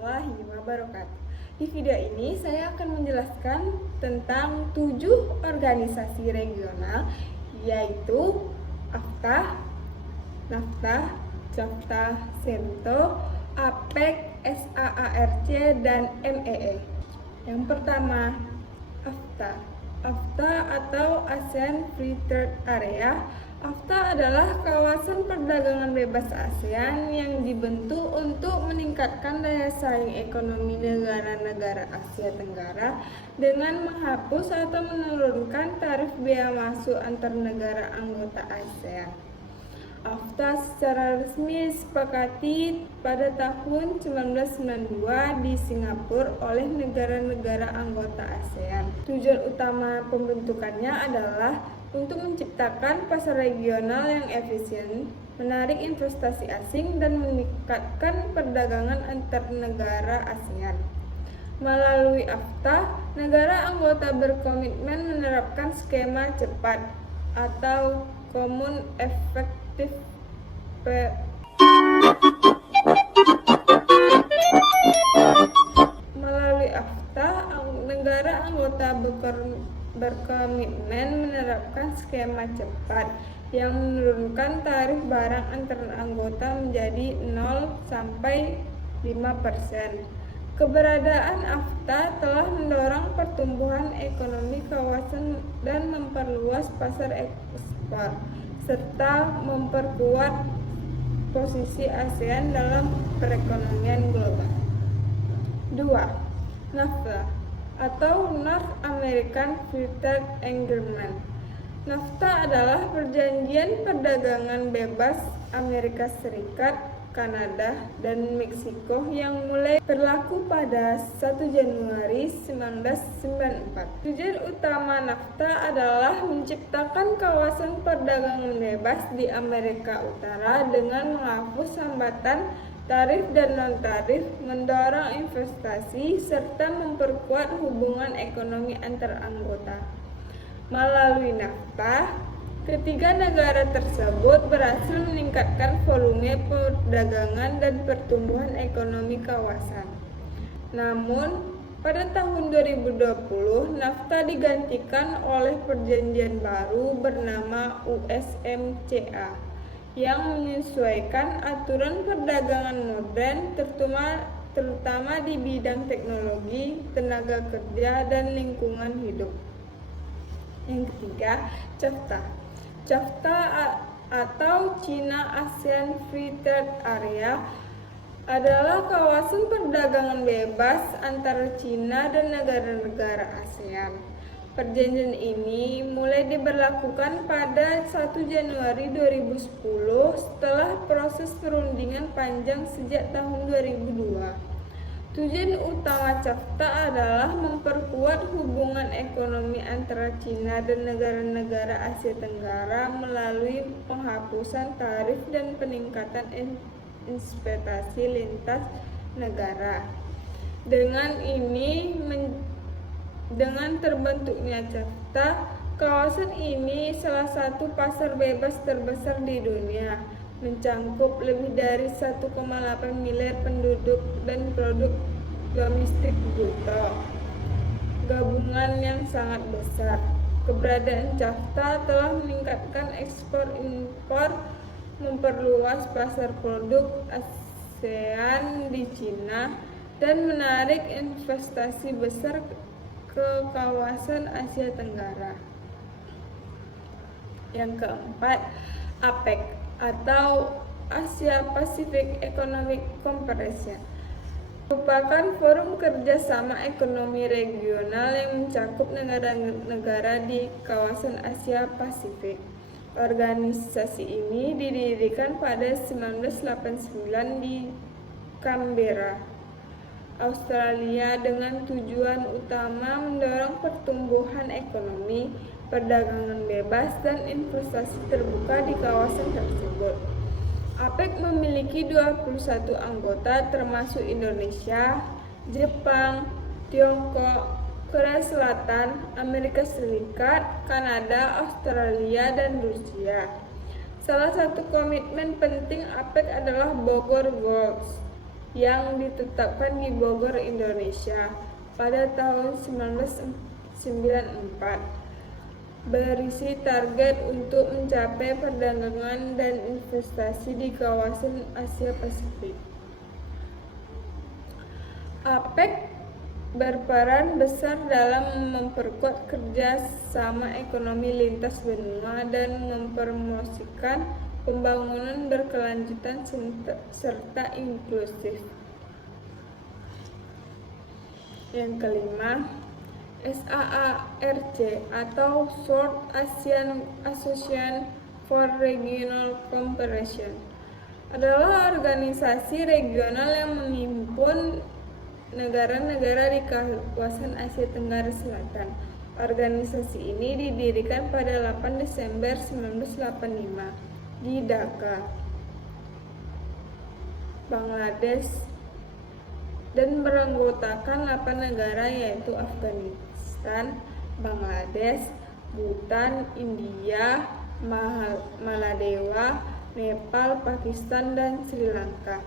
warahmatullahi wabarakatuh. Di video ini saya akan menjelaskan tentang 7 organisasi regional, yaitu AFTA, NAFTA, CAFTA, CENTO, APEC, SAARC, dan MEE. Yang pertama, AFTA. AFTA atau ASEAN Free Trade Area. AFTA adalah kawasan perdagangan bebas ASEAN yang dibentuk untuk meningkatkan daya saing ekonomi negara-negara Asia Tenggara dengan menghapus atau menurunkan tarif bea masuk antar negara anggota ASEAN. AFTA secara resmi disepakati pada tahun 1992 di Singapura oleh negara-negara anggota ASEAN. Tujuan utama pembentukannya adalah untuk menciptakan pasar regional yang efisien, menarik investasi asing, dan meningkatkan perdagangan antar negara ASEAN. Melalui AFTA, negara anggota berkomitmen menerapkan skema cepat atau Common Effective Melalui AFTA, negara anggota berkomitmen menerapkan skema cepat yang menurunkan tarif barang antar anggota menjadi 0 sampai 5%. Keberadaan AFTA telah mendorong pertumbuhan ekonomi kawasan dan memperluas pasar ekspor, serta memperkuat posisi ASEAN dalam perekonomian global. 2. NAFTA atau North American Free Trade Agreement. NAFTA adalah perjanjian perdagangan bebas Amerika Serikat, Kanada, dan Meksiko yang mulai berlaku pada 1 Januari 1994. Tujuan utama NAFTA adalah menciptakan kawasan perdagangan bebas di Amerika Utara dengan menghapus hambatan tarif dan non-tarif, mendorong investasi, serta memperkuat hubungan ekonomi antar anggota. Melalui NAFTA, ketiga negara tersebut berhasil meningkatkan volume perdagangan dan pertumbuhan ekonomi kawasan. Namun, pada tahun 2020, NAFTA digantikan oleh perjanjian baru bernama USMCA yang menyesuaikan aturan perdagangan modern terutama di bidang teknologi, tenaga kerja, dan lingkungan hidup. Yang ketiga, CAFTA. CAFTA atau China ASEAN Free Trade Area adalah kawasan perdagangan bebas antara China dan negara-negara ASEAN. Perjanjian ini mulai diberlakukan pada 1 Januari 2010 setelah proses perundingan panjang sejak tahun 2002. Tujuan utama CAFTA adalah memperkuat hubungan ekonomi antara China dan negara-negara Asia Tenggara melalui penghapusan tarif dan peningkatan investasi lintas negara. Dengan terbentuknya CAFTA, kawasan ini salah satu pasar bebas terbesar di dunia, mencangkup lebih dari 1,8 miliar penduduk dan produk domestik bruto gabungan yang sangat besar. Keberadaan CAFTA telah meningkatkan ekspor-impor, memperluas pasar produk ASEAN di China, dan menarik investasi besar ke kawasan Asia Tenggara. Yang keempat, APEC atau Asia Pacific Economic Cooperation merupakan forum kerjasama ekonomi regional yang mencakup negara-negara di kawasan Asia Pasifik. Organisasi ini didirikan pada 1989 di Canberra, Australia, dengan tujuan utama mendorong pertumbuhan ekonomi, perdagangan bebas, dan investasi terbuka di kawasan tersebut. APEC memiliki 21 anggota termasuk Indonesia, Jepang, Tiongkok, Korea Selatan, Amerika Serikat, Kanada, Australia, dan Rusia. Salah satu komitmen penting APEC adalah Bogor Goals yang ditetapkan di Bogor, Indonesia pada tahun 1994, berisi target untuk mencapai perdagangan dan investasi di kawasan Asia Pasifik. APEC berperan besar dalam memperkuat kerjasama ekonomi lintas benua dan mempromosikan pembangunan berkelanjutan serta inklusif. Yang kelima, SAARC atau South Asian Association for Regional Cooperation adalah organisasi regional yang menghimpun negara-negara di kawasan Asia Tenggara Selatan. Organisasi ini didirikan pada 8 Desember 1985 di Dhaka, Bangladesh, dan beranggotakan 8 negara yaitu Afghanistan, Bangladesh, Bhutan, India, Maladewa, Nepal, Pakistan, dan Sri Lanka.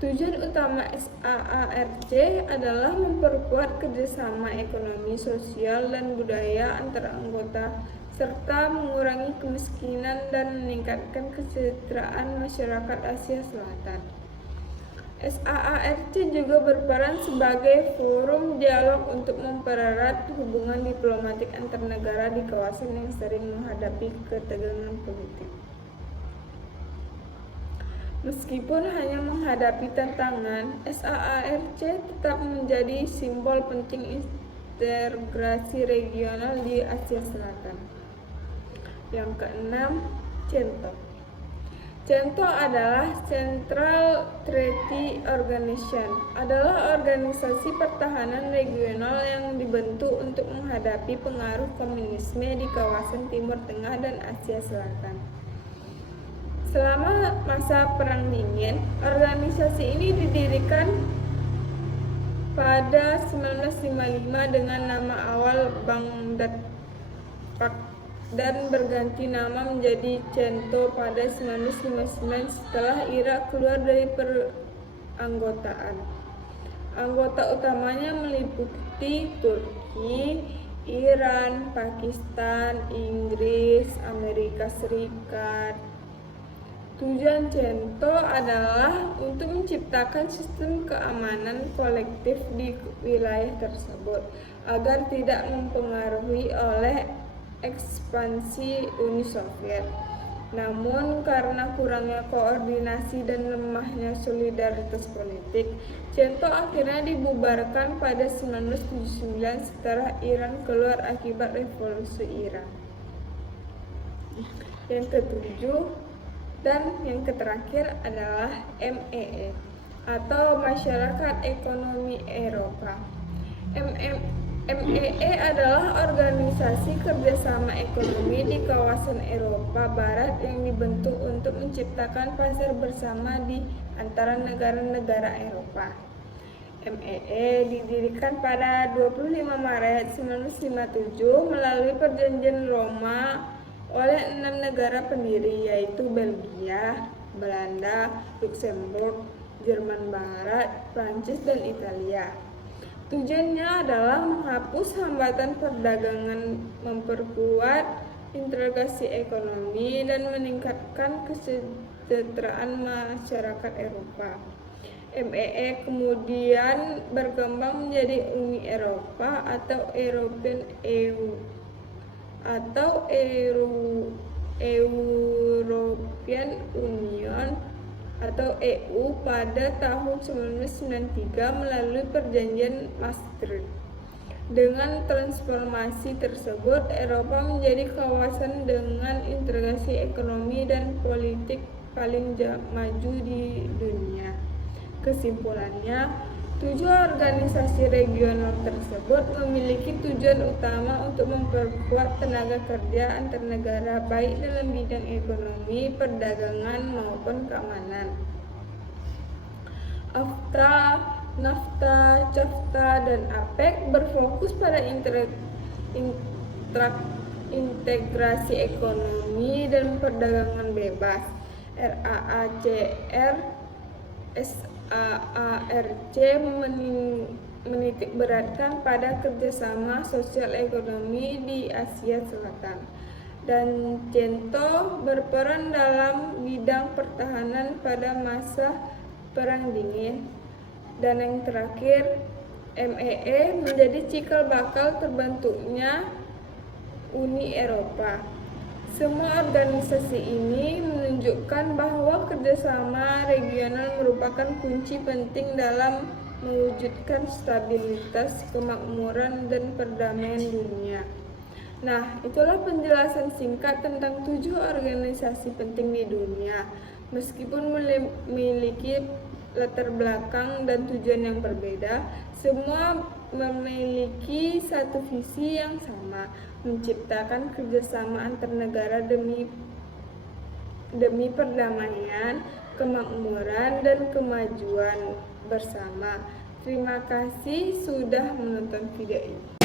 Tujuan utama SAARC adalah memperkuat kerjasama ekonomi, sosial, dan budaya antar anggota, serta mengurangi kemiskinan dan meningkatkan kesejahteraan masyarakat Asia Selatan. SAARC juga berperan sebagai forum dialog untuk mempererat hubungan diplomatik antar negara di kawasan yang sering menghadapi ketegangan politik. Meskipun hanya menghadapi tantangan, SAARC tetap menjadi simbol penting integrasi regional di Asia Selatan. Yang keenam, CENTO. CENTO adalah Central Treaty Organization, adalah organisasi pertahanan regional yang dibentuk untuk menghadapi pengaruh komunisme di kawasan Timur Tengah dan Asia Selatan. Selama masa Perang Dingin, organisasi ini didirikan pada 1955 dengan nama awal Baghdad Pact dan berganti nama menjadi CENTO pada 1959 setelah Irak keluar dari peranggotaan. Anggota utamanya meliputi Turki, Iran, Pakistan, Inggris, Amerika Serikat. Tujuan CENTO adalah untuk menciptakan sistem keamanan kolektif di wilayah tersebut agar tidak mempengaruhi oleh ekspansi Uni Soviet. Namun karena kurangnya koordinasi dan lemahnya solidaritas politik, CENTO akhirnya dibubarkan pada 1979 setelah Iran keluar akibat revolusi Iran. Yang ketujuh dan yang terakhir adalah MEE atau Masyarakat Ekonomi Eropa. MEE adalah organisasi kerjasama ekonomi di kawasan Eropa Barat yang dibentuk untuk menciptakan pasar bersama di antara negara-negara Eropa. MEE didirikan pada 25 Maret 1957 melalui Perjanjian Roma oleh 6 negara pendiri yaitu Belgia, Belanda, Luksemburg, Jerman Barat, Prancis, dan Italia. Tujuannya adalah menghapus hambatan perdagangan, memperkuat integrasi ekonomi, dan meningkatkan kesejahteraan masyarakat Eropa. MEE kemudian berkembang menjadi Uni Eropa atau European EU atau European Union atau EU pada tahun 1993 melalui Perjanjian Maastricht. Dengan transformasi tersebut, Eropa menjadi kawasan dengan integrasi ekonomi dan politik paling maju di dunia. Kesimpulannya, 7 organisasi regional tersebut memiliki tujuan utama untuk memperkuat tenaga kerja antar negara baik dalam bidang ekonomi, perdagangan, maupun keamanan. NAFTA, CAFTA, dan APEC berfokus pada integrasi ekonomi dan perdagangan bebas. RAACR, AARC menitikberatkan pada kerjasama sosial ekonomi di Asia Selatan, dan CENTO berperan dalam bidang pertahanan pada masa Perang Dingin, dan yang terakhir MEE menjadi cikal bakal terbentuknya Uni Eropa. Semua organisasi ini menunjukkan bahwa kerjasama regional merupakan kunci penting dalam mewujudkan stabilitas, kemakmuran, dan perdamaian dunia. Nah, itulah penjelasan singkat tentang 7 organisasi penting di dunia. Meskipun memiliki latar belakang dan tujuan yang berbeda, semua memiliki satu visi yang sama, menciptakan kerjasama antar negara demi perdamaian, kemakmuran, dan kemajuan bersama. Terima kasih sudah menonton video ini.